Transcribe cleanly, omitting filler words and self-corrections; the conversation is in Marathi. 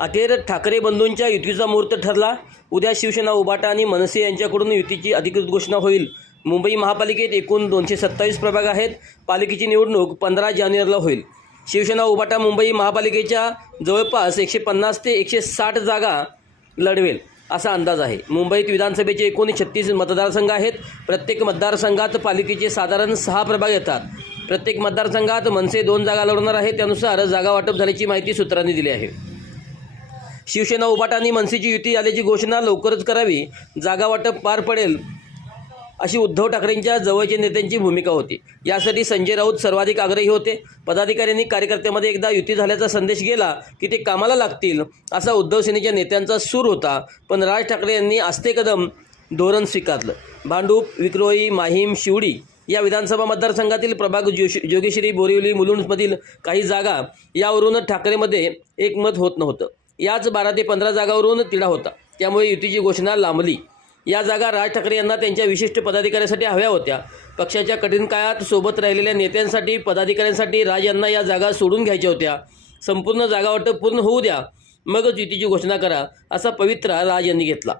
अखेर ठाकरे बंधूंच्या युतीचा मुहूर्त ठरला। उद्या शिवसेना, उभाटा आणि मनसे यांच्याकडून युतीची अधिकृत घोषणा होईल। मुंबई महापालिकेत एकूण 227 प्रभाग आहेत। पालिकेची निवडणूक 15 जानेवारीला होईल। शिवसेना, उभाटा मुंबई महापालिकेच्या जवळपास 150 ते 160 जागा लढवेल असा अंदाज आहे। मुंबईत विधानसभेचे एकूण 36 मतदारसंघ आहेत। प्रत्येक मतदारसंघात पालिकेचे साधारण 6 प्रभाग येतात। प्रत्येक मतदारसंघात मनसे 2 जागा लढवणार आहे। त्यानुसार जागा वाटप झाल्याची माहिती सूत्रांनी दिली आहे। शिवसेना, उभाटा आणि मनसेची युती झाल्याची घोषणा लवकरच करावी, जागा वाटप पार पडेल अशी उद्धव ठाकरेंच्या जवळच्या नेत्यांची भूमिका होती। यासाठी संजय राऊत सर्वाधिक आग्रही होते। पदाधिकाऱ्यांनी कार्यकर्त्यांमध्ये एकदा युती झाल्याचा संदेश गेला की ते कामाला लागतील असा उद्धव सेनेच्या नेत्यांचा सूर होता। पण राज ठाकरे यांनी आस्ते कदम धोरण स्वीकारलं। भांडूप, विक्रोळी, माहीम, शिवडी या विधानसभा मतदारसंघातील प्रभाग, जोगेश्वरी, बोरिवली, मुलुंडमधील काही जागा यावरून ठाकरेमध्ये एकमत होत नव्हतं। याच 12 ते 15 जागावरून तिढा होता। त्यामुळे युतीची घोषणा लांबली। या जागा राज ठाकरे यांना त्यांच्या विशिष्ट पदाधिकाऱ्यांसाठी हव्या होत्या। पक्षाच्या कठीण काळात सोबत राहिलेल्या नेत्यांसाठी, पदाधिकाऱ्यांसाठी राज यांना या जागा सोडून घ्यायच्या होत्या। संपूर्ण जागा वाटप पूर्ण होऊ द्या, मगच युतीची घोषणा करा असा पवित्रा राज यांनी घेतला।